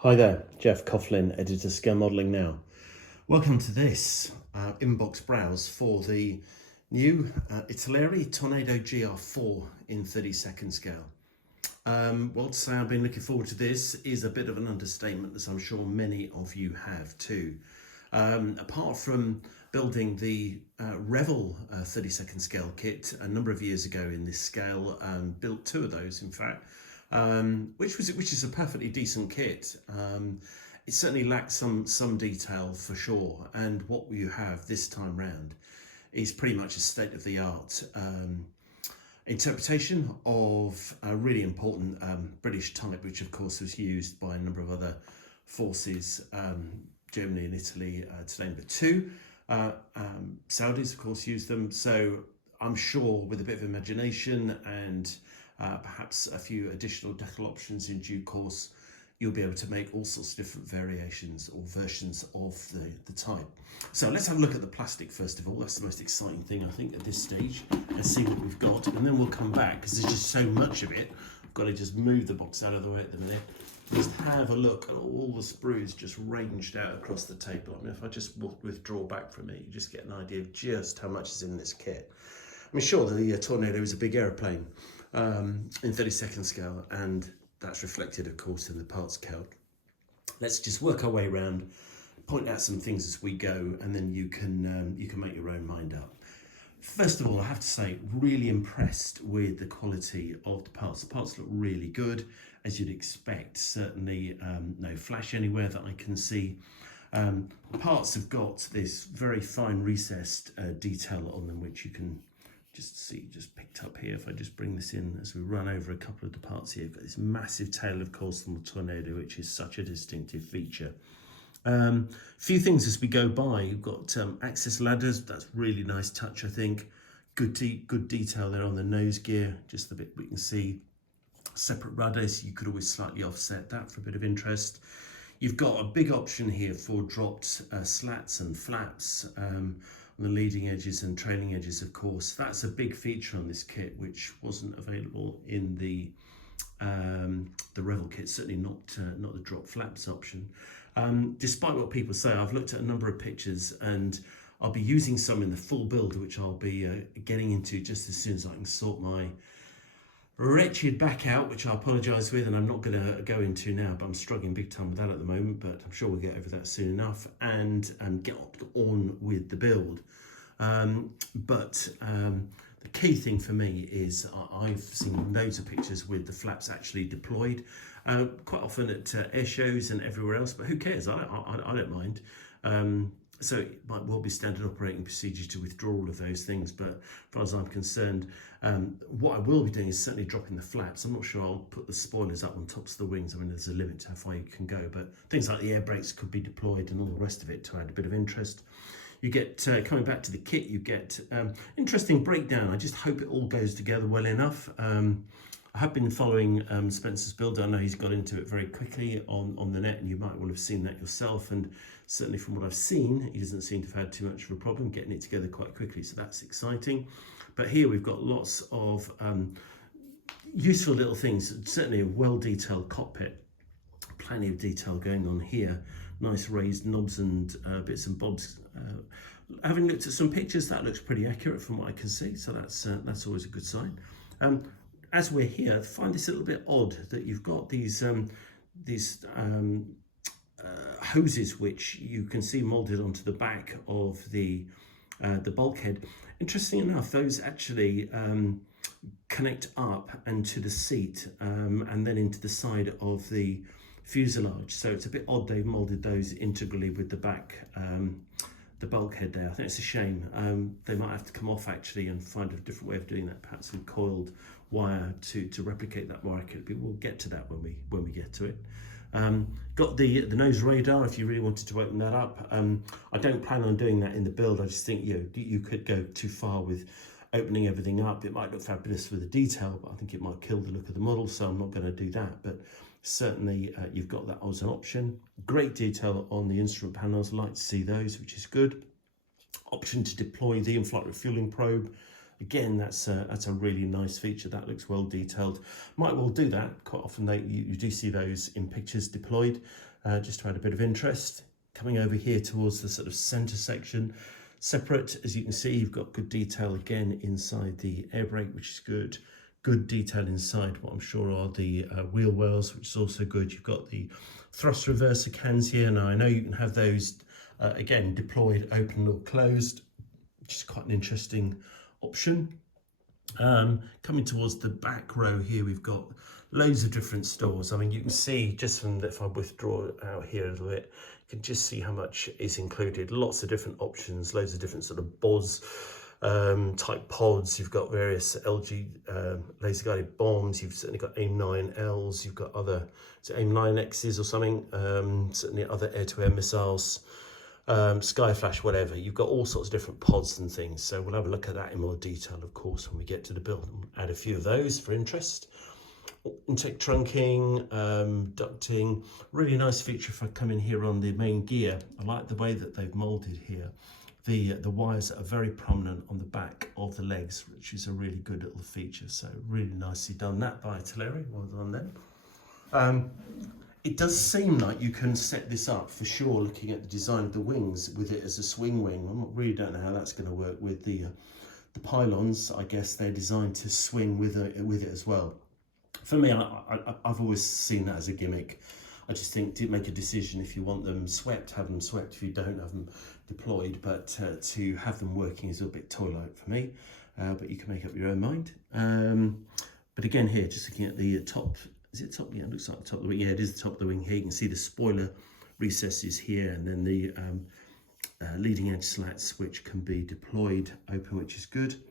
Hi there, Jeff Coughlin, editor Scale Modelling Now. Welcome to this inbox browse for the new Italeri Tornado GR.4 in 30-second scale. Well, to say I've been looking forward to this is a bit of an understatement, as I'm sure many of you have too. Apart from building the Revel 30-second scale kit a number of years ago in this scale, built two of those in fact, which is a perfectly decent kit. It certainly lacks some detail for sure, and what you have this time round is pretty much a state-of-the-art interpretation of a really important British type, which of course was used by a number of other forces, Germany and Italy to name but two. Saudis of course used them, so I'm sure with a bit of imagination and perhaps a few additional decal options in due course, you'll be able to make all sorts of different variations or versions of the type. So let's have a look at the plastic first of all. That's the most exciting thing I think at this stage. Let's see what we've got, and then we'll come back because there's just so much of it. I've got to just move the box out of the way at the minute. Just have a look at all the sprues just ranged out across the table. I mean, if I just withdraw back from it, you just get an idea of just how much is in this kit. I mean, sure, the Tornado is a big aeroplane in 30-second scale, and that's reflected, of course, in the parts count. Let's just work our way around, point out some things as we go, and then you can make your own mind up. First of all, I have to say, really impressed with the quality of the parts. The parts look really good, as you'd expect. Certainly no flash anywhere that I can see. The parts have got this very fine recessed detail on them, which you can just see, just picked up here. If I just bring this in as we run over a couple of the parts here, you've got this massive tail, of course, on the Tornado, which is such a distinctive feature. Few things as we go by. You've got access ladders. That's really nice touch, I think. Good detail there on the nose gear, just the bit we can see. Separate rudders, you could always slightly offset that for a bit of interest. You've got a big option here for dropped slats and flaps on the leading edges and trailing edges, of course. That's a big feature on this kit, which wasn't available in the Revel kit, certainly not the drop flaps option. Despite what people say, I've looked at a number of pictures and I'll be using some in the full build, which I'll be getting into just as soon as I can sort my wretched back out, which I apologise with, and I'm not going to go into now, but I'm struggling big time with that at the moment, but I'm sure we'll get over that soon enough and get on with the build. The key thing for me is I've seen loads of pictures with the flaps actually deployed, quite often at air shows and everywhere else, but who cares? I don't mind. So it might well be standard operating procedure to withdraw all of those things, but as far as I'm concerned, what I will be doing is certainly dropping the flaps. I'm not sure I'll put the spoilers up on tops of the wings. I mean, there's a limit to how far you can go, but things like the air brakes could be deployed and all the rest of it to add a bit of interest. You get, coming back to the kit, you get interesting breakdown. I just hope it all goes together well enough. I have been following Spencer's build. I know he's got into it very quickly on the net, and you might well have seen that yourself. And certainly from what I've seen, he doesn't seem to have had too much of a problem getting it together quite quickly. So that's exciting. But here we've got lots of useful little things. Certainly a well-detailed cockpit. Plenty of detail going on here. Nice raised knobs and bits and bobs. Having looked at some pictures, that looks pretty accurate from what I can see. So that's always a good sign. As we're here, I find this a little bit odd that you've got these hoses which you can see molded onto the back of the bulkhead. Interesting enough, those actually connect up and to the seat and then into the side of the fuselage. So it's a bit odd they've molded those integrally with the back, the bulkhead there. I think it's a shame. They might have to come off actually and find a different way of doing that, perhaps with coiled wire to replicate that more accurately. We'll get to that when we get to it. Got the nose radar if you really wanted to open that up. I don't plan on doing that in the build. I just think you could go too far with opening everything up. It might look fabulous for the detail, but I think it might kill the look of the model, so I'm not going to do that. But certainly you've got that as an option. Great detail on the instrument panels. Like to see those, which is good. Option to deploy the in-flight refueling probe. Again, that's a really nice feature. That looks well detailed. Might well do that. Quite often you do see those in pictures deployed, just to add a bit of interest. Coming over here towards the sort of center section, separate, as you can see, you've got good detail again inside the air brake, which is good. Good detail inside what I'm sure are the wheel wells, which is also good. You've got the thrust reverser cans here. Now I know you can have those again deployed open or closed, which is quite an interesting option. Coming towards the back row here, we've got loads of different stores. I mean, you can see just from if I withdraw out here a little bit, you can just see how much is included. Lots of different options, loads of different sort of BOS type pods. You've got various LG laser guided bombs. You've certainly got AIM-9Ls. You've got other AIM-9Xs or something. Certainly other air-to-air missiles. Skyflash, whatever. You've got all sorts of different pods and things. So we'll have a look at that in more detail, of course, when we get to the build. We'll add a few of those for interest. Intake trunking, ducting. Really nice feature if I come in here on the main gear. I like the way that they've molded here. The wires are very prominent on the back of the legs, which is a really good little feature. So really nicely done that by Italeri. Well done them. It does seem like you can set this up for sure, looking at the design of the wings with it as a swing wing. I really don't know how that's going to work with the pylons. I guess they're designed to swing with it as well. For me, I've always seen that as a gimmick. I just think to make a decision, if you want them swept, have them swept. If you don't, have them deployed. But to have them working is a little bit toy-like for me. But you can make up your own mind. But again here, just looking at the top, is it top? Yeah, it looks like the top of the wing. Yeah, it is the top of the wing here. You can see the spoiler recesses here, and then the leading edge slats, which can be deployed open, which is good.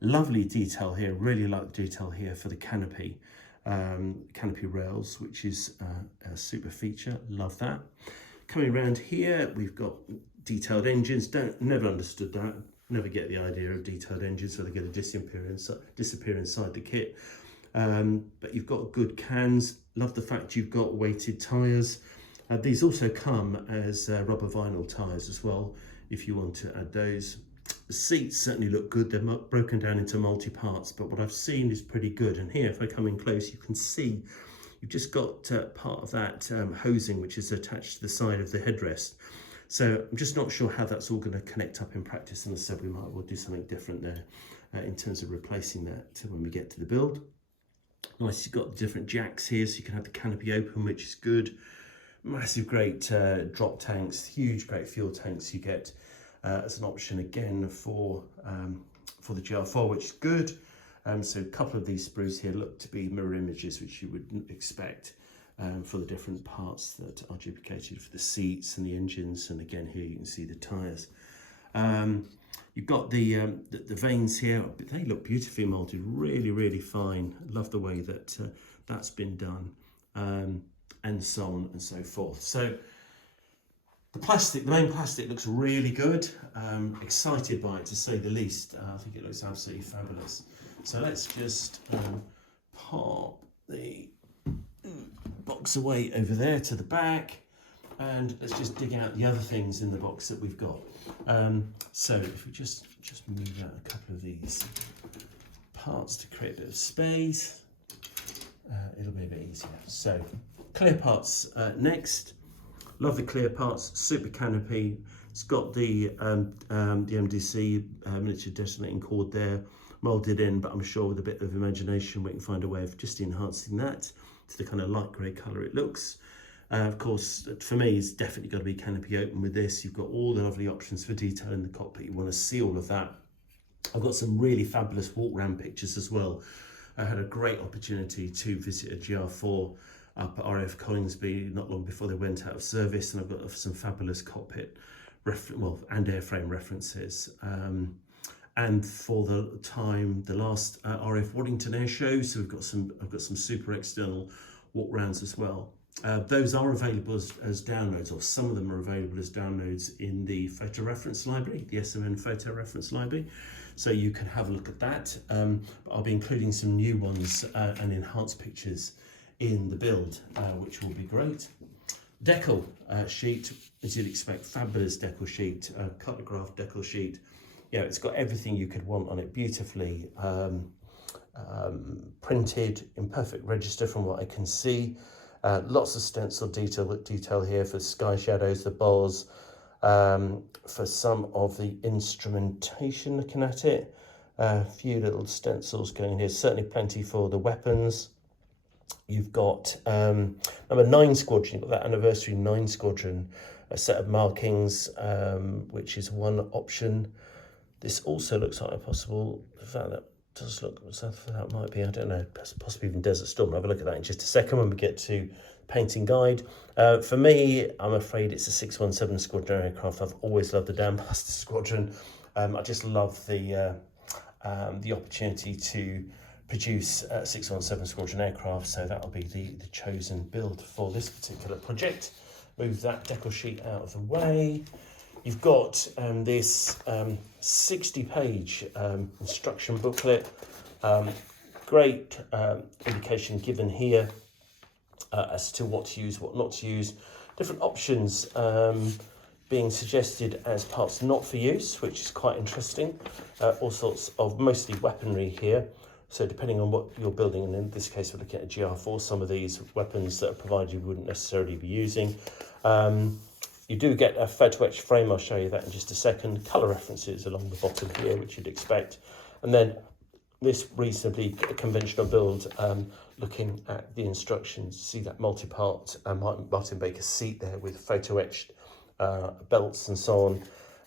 Lovely detail here. Really like the detail here for the canopy. Canopy rails, which is a super feature. Love that. Coming around here, we've got detailed engines. Never understood that. Never get the idea of detailed engines, so they're going to disappear inside the kit. But you've got good cans. Love the fact you've got weighted tyres. These also come as rubber vinyl tyres as well, if you want to add those. The seats certainly look good. They're broken down into multi-parts, but what I've seen is pretty good. And here, if I come in close, you can see you've just got part of that hosing, which is attached to the side of the headrest. So I'm just not sure how that's all going to connect up in practice. And as I said, we might well do something different there in terms of replacing that when we get to the build. Nice, you've got the different jacks here, so you can have the canopy open, which is good. Massive, great drop tanks, huge, great fuel tanks you get as an option again for the GR4, which is good. So a couple of these sprues here look to be mirror images, which you would expect for the different parts that are duplicated for the seats and the engines. And again, here you can see the tyres. You've got the vanes here. They look beautifully molded, really, really fine. Love the way that that's been done, and so on and so forth. So the main plastic looks really good. Excited by it, to say the least. I think it looks absolutely fabulous. So let's just pop the box away over there to the back, and let's just dig out the other things in the box that we've got. So if we just move out a couple of these parts to create a bit of space, it'll be a bit easier. So clear parts next. Love the clear parts, super canopy. It's got the MDC miniature detonating cord there, moulded in, but I'm sure with a bit of imagination we can find a way of just enhancing that to the kind of light grey colour it looks. Of course, for me, it's definitely got to be canopy open with this. You've got all the lovely options for detail in the cockpit. You want to see all of that. I've got some really fabulous walk-around pictures as well. I had a great opportunity to visit a GR4 up at RAF Coningsby not long before they went out of service, and I've got some fabulous cockpit and airframe references. And for the last RAF Waddington Air Show, so I've got some super external walk-rounds as well. Those are available as downloads, or some of them are available as downloads in the photo reference library, the SMN photo reference library. So you can have a look at that. But I'll be including some new ones and enhanced pictures in the build, which will be great. Decal sheet, as you'd expect, fabulous decal sheet, cutograph decal sheet. you know, it's got everything you could want on it, beautifully printed in perfect register from what I can see. Lots of stencil detail here for sky shadows, the bars, for some of the instrumentation, looking at it. A few little stencils going here, certainly plenty for the weapons. You've got number 9 squadron, you've got that anniversary 9 squadron, a set of markings, which is one option. This also looks like a possible, in fact that does look, that might be, I don't know, possibly even Desert Storm. I'll have a look at that in just a second when we get to painting guide. For me, I'm afraid it's a 617 squadron aircraft. I've always loved the Dambuster squadron. I just love the opportunity to produce 617 squadron aircraft, so that'll be the chosen build for this particular project. Move that decal sheet out of the way. You've got this 60-page instruction booklet. Great indication given here as to what to use, what not to use. Different options being suggested as parts not for use, which is quite interesting. All sorts of mostly weaponry here. So depending on what you're building, and in this case we're looking at a GR4, some of these weapons that are provided you wouldn't necessarily be using. You do get a photo etched frame, I'll show you that in just a second. Colour references along the bottom here, which you'd expect. And then this reasonably conventional build, looking at the instructions, see that multi-part Martin Baker seat there with photo etched belts and so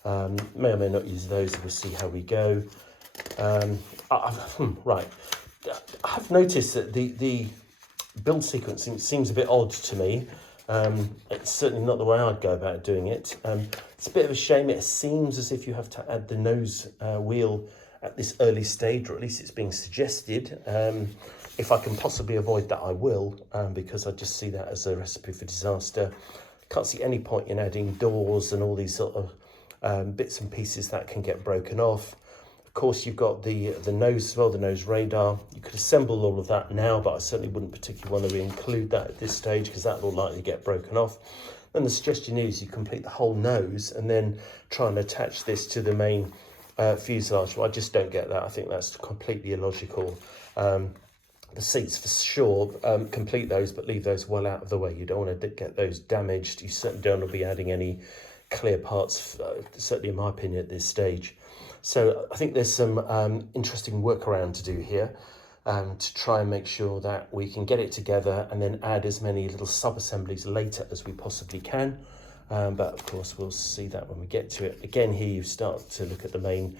on. May or may not use those, we'll see how we go. Right, I've noticed that the build sequencing seems a bit odd to me. It's certainly not the way I'd go about doing it. It's a bit of a shame. It seems as if you have to add the nose wheel at this early stage, or at least it's being suggested. If I can possibly avoid that, I will, because I just see that as a recipe for disaster. Can't see any point in adding doors and all these sort of bits and pieces that can get broken off. Of course, you've got the nose as well, the nose radar. You could assemble all of that now, but I certainly wouldn't particularly want to include that at this stage because that will likely get broken off. Then the suggestion is you complete the whole nose and then try and attach this to the main fuselage. Well, I just don't get that. I think that's completely illogical. The seats for sure, complete those, but leave those well out of the way. You don't want to get those damaged. You certainly don't want to be adding any clear parts, certainly in my opinion at this stage. So I think there's some interesting workaround to do here to try and make sure that we can get it together and then add as many little sub-assemblies later as we possibly can. But of course, we'll see that when we get to it. Again, here you start to look at the main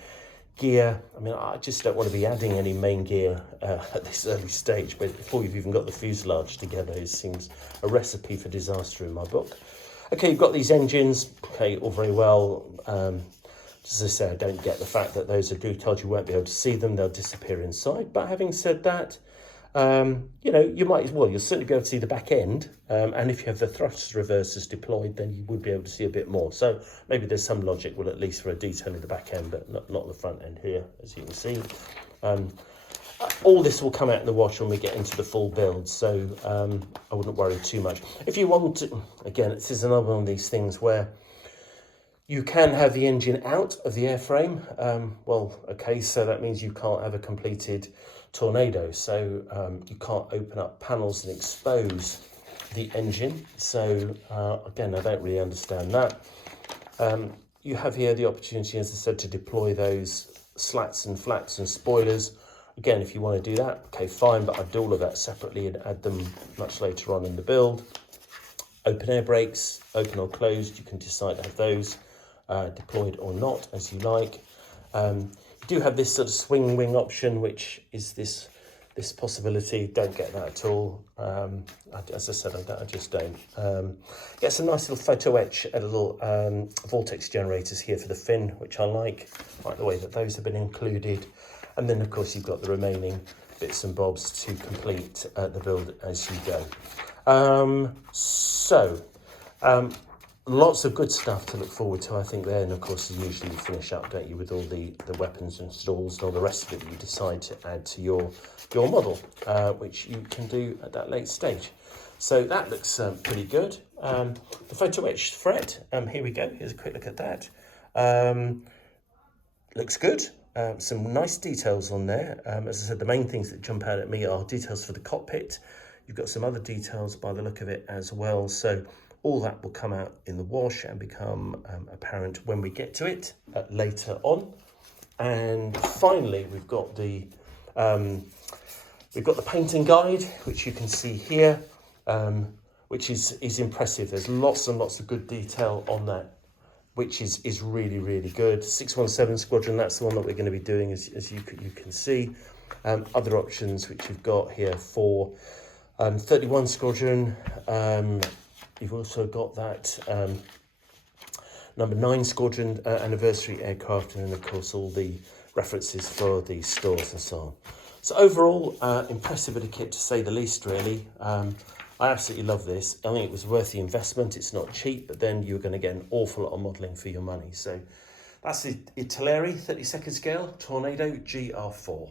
gear. I mean, I just don't want to be adding any main gear at this early stage, but before you've even got the fuselage together, it seems a recipe for disaster in my book. Okay, you've got these engines. Okay, all very well. As I say, I don't get the fact that those are detailed. You won't be able to see them. They'll disappear inside. But having said that, you know, you might as well. You'll certainly be able to see the back end. And if you have the thrust reversers deployed, then you would be able to see a bit more. So maybe there's some logic, well, at least for a detail in the back end, but not the front end here, as you can see. All this will come out in the wash when we get into the full build, so I wouldn't worry too much. If you want to, again, this is another one of these things where you can have the engine out of the airframe. Well, okay, so that means you can't have a completed Tornado. So you can't open up panels and expose the engine. So again, I don't really understand that. You have here the opportunity, as I said, to deploy those slats and flaps and spoilers. Again, if you want to do that, okay, fine, but I'd do all of that separately and add them much later on in the build. Open air brakes, open or closed, you can decide to have those deployed or not, as you like. You do have this sort of swing wing option, which is this possibility. Don't get that at all. As I said, I just don't. Get some nice little photo etch, a little vortex generators here for the fin, which I like the way that those have been included. And then, of course, you've got the remaining bits and bobs to complete the build as you go. Lots of good stuff to look forward to, I think, there. And, of course, as usually you finish up, don't you, with all the weapons and stalls and all the rest of it that you decide to add to your model, which you can do at that late stage. So that looks pretty good. The photo etched fret, here we go. Here's a quick look at that. looks good. Some nice details on there. As I said, the main things that jump out at me are details for the cockpit. You've got some other details by the look of it as well. So all that will come out in the wash and become apparent when we get to it later on. And finally, we've got the painting guide, which you can see here, which is impressive. There's lots and lots of good detail on that, which is really, really good. 617 Squadron, that's the one that we're going to be doing, as you can see. Other options which you've got here for 31 Squadron. You've also got that number 9 Squadron anniversary aircraft, and then of course all the references for the stores and so on. So overall, impressive bit of kit to say the least, really. I absolutely love this. I think it was worth the investment. It's not cheap, but then you're going to get an awful lot of modelling for your money. So that's the Italeri 32nd scale Tornado GR4.